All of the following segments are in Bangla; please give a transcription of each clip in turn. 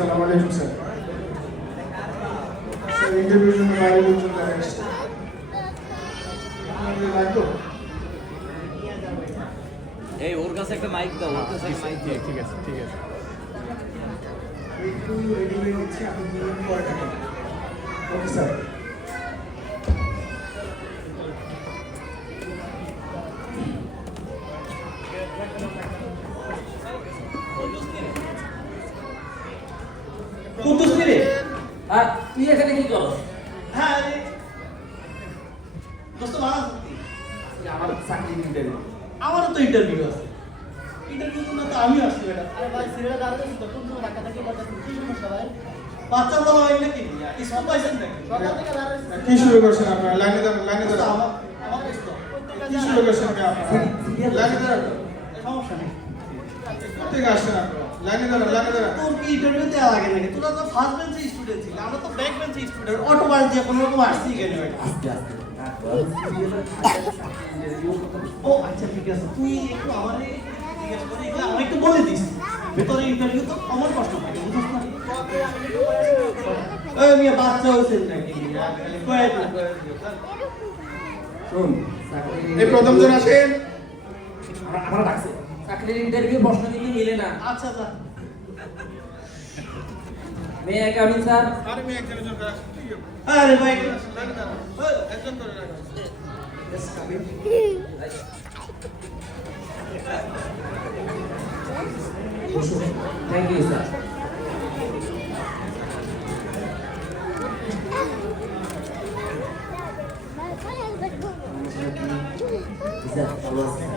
আসসালামু আলাইকুম স্যার। স্যার ইন্টারভিউর জন্য বাইরে লোকজন এসছে। লাগতো এই ওর কাছে একটা মাইক দাও ওর কাছে মাইক দিয়ে ঠিক আছে ঠিক আছে। একটু রেডি হয়ে নিচ্ছি আপনি দু মিনিট পরে থাকেন ওকে স্যার। তুই এখানে কি করস? হ্যাঁ দোস্ত ভালো আছিস? আমার চাকরি ইন্টারভিউ আমারও তো ইন্টারভিউ আছে। ইন্টারভিউ জন্য তো আমি আসছি বেটা। আরে ভাই সিরিয়াল দাঁড়াতে তো কোন সময় ধাক্কা ধাক্কি করতেছেন কি সমস্যা ভাই বাচ্চা বলা হয় নাকি? স্কুল পাইছেন নাকি? সকাল থেকে দাঁড়াতে কি শুরু করছেন আপনারা? লাইনে দাঁড়ান লাইনে দাঁড়ান আমার দোস্ত কি শুরু করছেন আপনারা? লাইনে দাঁড়ান সমস্যা নেই। থেকে আসছেন আপনারা? লাইনে দাঁড়ান লাইনে দাঁড়ান তোর কি ইন্টারভিউ দেওয়া লাগে নাকি? তোরা তো ফার্স্ট বেঞ্চে স্টুডেন্ট আমরা তো ব্যাক বেঞ্চে স্টুডেন্ট অটো বাস দিয়ে কোনো রকম আসছি কেন আস্তে আস্তে। ও আচ্ছা ঠিক আছে। তুই একটু আমারে জিজ্ঞেস করে এগুলো আমার একটু বলে দিস। ভেতরে ইন্টারভিউ তো আমার কষ্ট থাকে বুঝছ না? এই মিয়া বাচ্চা হয়েছেন নাকি? খালি কয়ে দিও, কয়ে দিও। শুন এই প্রথম জন আসেন। আমার আমার ডাকছে। চাকরির ইন্টারভিউ প্রশ্ন কিন্তু মিলে না। আচ্ছা যা। May I come in sir আরে আমি একজনের জন্য আরে ভাই একজন করে রাখুন থ্যাংক ইউ স্যার স্যার ভালো আছেন?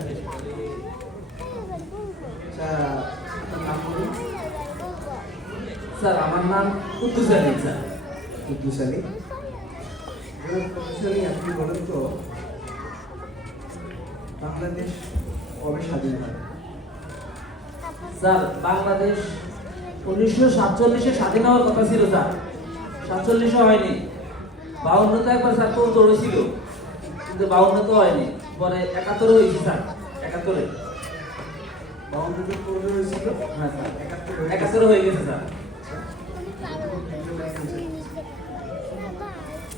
স্যার আমার নাম কুদ্দুস আলী স্যার। কুদ্দুস আলী? কুদ্দুস আলী আপনি বলেন তো বাংলাদেশ কবে স্বাধীন হয়? স্যার বাংলাদেশ উনিশশো সাতচল্লিশে স্বাধীন হওয়ার কথা ছিল স্যার। সাতচল্লিশে হয়নি। বাউন্নতে একবার স্যার তোর দৌড়েছিল কিন্তু বাউন্ন তো হয়নি। পরে একাত্তরে হয়েছে স্যার। একাত্তরে। বাউন্নতে পনেরো হয়েছিল? হ্যাঁ স্যার। একাত্তরে একাত্তরে হয়ে গেছে স্যার।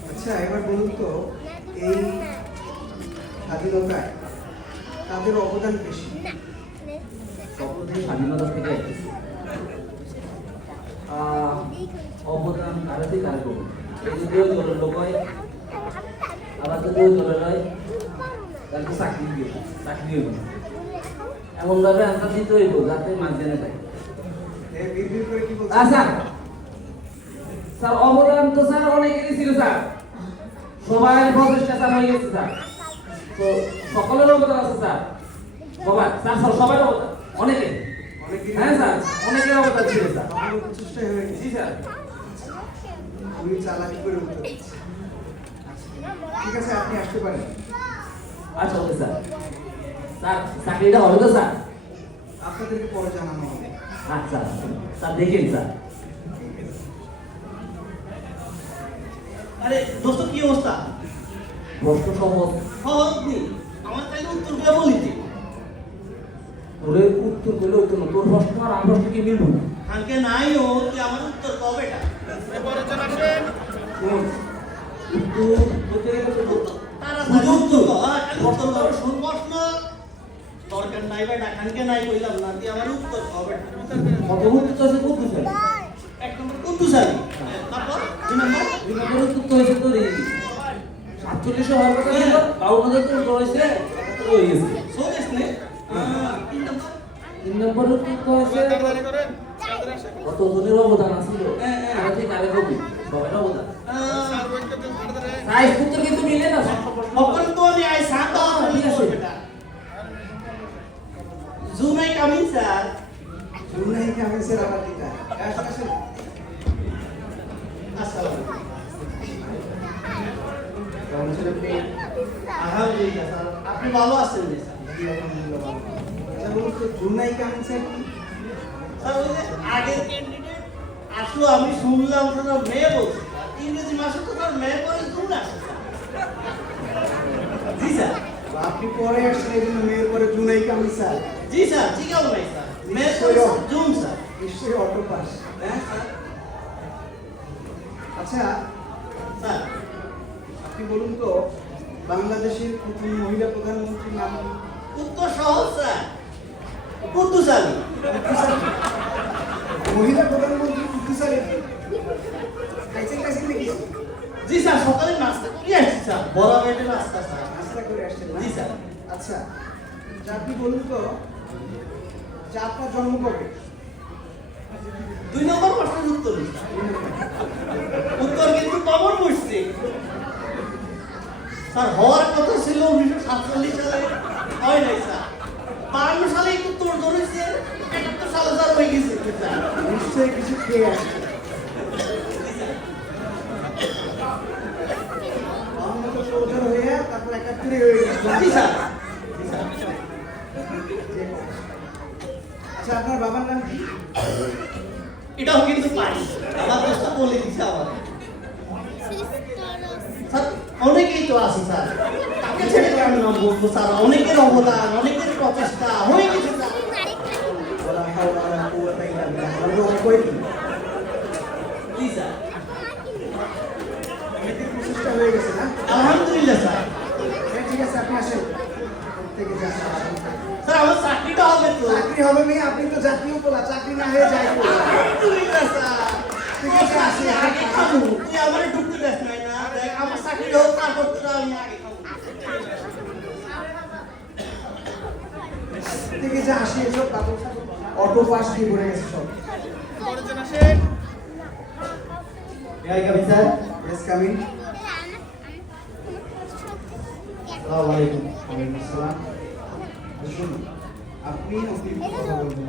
আচ্ছা এবার বলুন তো এই স্বাধীনতায় তাদের অবদান বেশি? স্বাধীনতা থেকে অবদান কারাতে কারে করব? যদিও দলের লোক হয় আবার যদিও দলের হয় তাহলে তো চাকরি দিয়ে চাকরি হইব। এমনভাবে আনসার দিতে হইব যাতে মাঝখানে থাকে। বলছেন আচ্ছা স্যার অবদান তো স্যার অনেকেরই ছিল স্যার। সবাই প্রচেষ্টা স্যার হয়ে গেছে স্যার। তো সকলের অবদান আছে স্যার। সবাই স্যার স্যার সবাই অবদান। অনেকে হ্যাঁ স্যার অনেকের অবদান ছিল স্যার। প্রচেষ্টাই হয়ে গেছে। স্যার। আমি চালাকি করে ঠিক আছে আপনি আসতে পারেন। আচ্ছা ওকে স্যার। স্যার চাকরিটা হবে তো স্যার। আপনাদেরকে পরে জানানো হবে। আচ্ছা স্যার দেখেন স্যার। আরে দোস্ত কি অবস্থা? প্রশ্ন সহজ। সহজ নেই আমার তাইলে উত্তরগুলো বলিতে তোরে উত্তর করলে উত্তর তোর প্রশ্ন আর আমার প্রশ্ন কি মিলবো না? কালকে নাই ও তুই আমার উত্তর কবে এটা উত্তর গেলে তো উত্তর- উত্তর উত্তর দরকার নাই বেটা কালকে নাই কইলাম না তুই আমার উত্তর কবে কত উত্তর আছে কত স্যার এক নম্বর কুদ্দুসারি তারপর সাতচল্লিশে হওয়ার কথা ছিল বাউন্ন হাজার তোর রয়েছে একাত্তর গেছে। তিন নম্বর? উত্তর হয়েছে। কত জনের অবদান আছিল হ্যাঁ, হ্যাঁ। আগে কবি। সবাই অবদান। সাইজ উত্তর কিন্তু মিলে না। সব তো আই সাত ঠিক আছে। বেটা। জুমাই কামিং স্যার। জুনাই কেমন ছিল আপনি আলহামদুলিল্লাহ স্যার আগের ক্যান্ডিডেট আসলো আমি শুনলাম তার মেয়ে বলছে। ইংরেজি মাসে তো তার মেয়ে পরে জুন আসে। স্যার জি স্যার। আপনি পরে আসছেন এই জন্য মেয়ের পরে জুনাই কামিসা জি স্যার জিগাও নাই স্যার। মেয়ে পরে। June sir. নিশ্চয়ই অটো পাস। হ্যাঁ স্যার। আচ্ছা স্যার আপনি বলুন তো বাংলাদেশের প্রথম মহিলা প্রধানমন্ত্রীর নাম? উত্তর সহজ স্যার। কুদ্দুসালি মহিলা প্রধানমন্ত্রী কুদ্দুসালি খাইছেন খাইছেন নাকি? জি স্যার সকালে নাস্তা করে আসছি স্যার। বড় পেটে নাস্তা স্যার। নাস্তা করে আসছেন জি, স্যার। আচ্ছা আপনি বলুন তো যে আপনার জন্ম কবে দুই নম্বর প্রশ্নের উত্তর নেই, স্যার। উত্তর কিন্তু কমন বসছে স্যার হওয়ার কথা ছিল উনিশশো সাতচল্লিশ সালে। হয় নাই স্যার। বান্ন সালে একটু তোর ধরেছে একাত্তর সালে স্যার হয়ে গেছে নিশ্চয়ই কিছু খেয়ে আসছে হয়ে তারপর একাত্তরে হয়ে গেছে স্যার। আচ্ছা আপনার বাবার নাম কি? এটাও কিন্তু পারি আমার দোষটা বলে দিচ্ছে আমার অনেকেই তো আছে স্যার। তাকে ছেড়ে তো আমি নাম বলব স্যার? অনেকের অবদান, অনেকের প্রচেষ্টা হয়ে গেছে স্যার কয়েকটি জি স্যার অনেকের প্রচেষ্টা হয়ে গেছে না আলহামদুলিল্লাহ স্যার হ্যাঁ ঠিক আছে আপনি আসেন থেকে যান স্যার আমার চাকরিটা হবে তো চাকরি হবে মেয়ে আপনি তো জাতীয় পোলা চাকরি না হয়ে যায় তো। আলহামদুলিল্লাহ স্যার ঠিক আছে, আসি, আগে খাব তুই আমার ঢুকতে দেখ নাই না দেখ আমার চাকরিটা হোক তারপর তো আমি আগে খাব থেকে যে আসি এসব কাগজ অটো পাস দিয়ে ভরে গেছে সব May I come in, sir? Yes coming Assalamu alaikum. ওয়ালাইকুম আসসালাম আসুন আপনি অতিরিক্ত কথা বলবেন।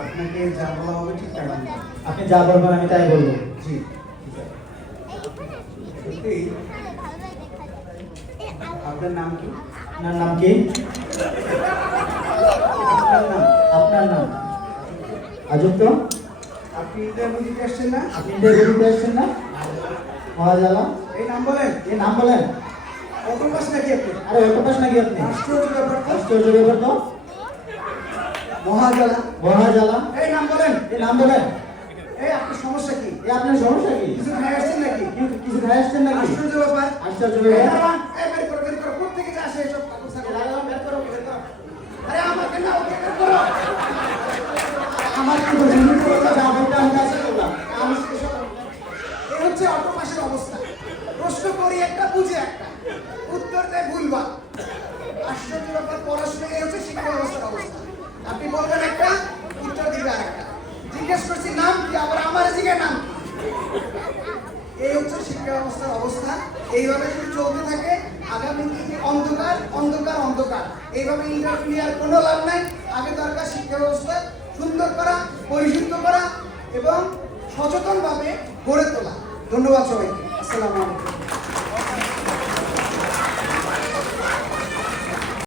আপনাকে যা বলা হবে ঠিক তাই। আপনি যা বলবেন আমি তাই বলব। জি। সত্যি? আপনার নাম কি? আপনার নাম কি? আপনার নাম? আপনার নাম? আজব তো? আপনি ইন্টারভিউ আসছেন না? আপনি ইন্টারভিউ আসছেন না? মহাজালা? এই নাম বলেন। এই নাম বলেন। কত নাকি আপনি? আরে নাকি আপনি? আশ্চর্য ব্যাপার আশ্চর্য ব্যাপার তো। মহাজালা। মহাজালা? এই নাম বলেন। এই নাম বলেন। এই আপনার সমস্যা কি? এই আপনার সমস্যা কি? কিছু খাই আসছেন নাকি? কিছু খাই আসছেন নাকি? আশ্চর্য ব্যাপার। আশ্চর্য ব্যাপার। এই বের করো, বের করো। আসে এসব কাগজ। আরে আমাকে না, ওকে বের করো। জিজ্ঞেস করছি, নাম কি? আবার আমার জিজ্ঞে নাম এই হচ্ছে শিক্ষা ব্যবস্থার অবস্থা। এইভাবে যদি চলতে থাকে, আগামী দিনে অন্ধকার অন্ধকার অন্ধকার। এইভাবে ইন্টারভিউ আর কোনো লাভ নাই। আগে দরকার শিক্ষা ব্যবস্থা সুন্দর করা পরিশুদ্ধ করা এবং সচেতনভাবে গড়ে তোলা। ধন্যবাদ সবাইকে। আসসালামু আলাইকুম।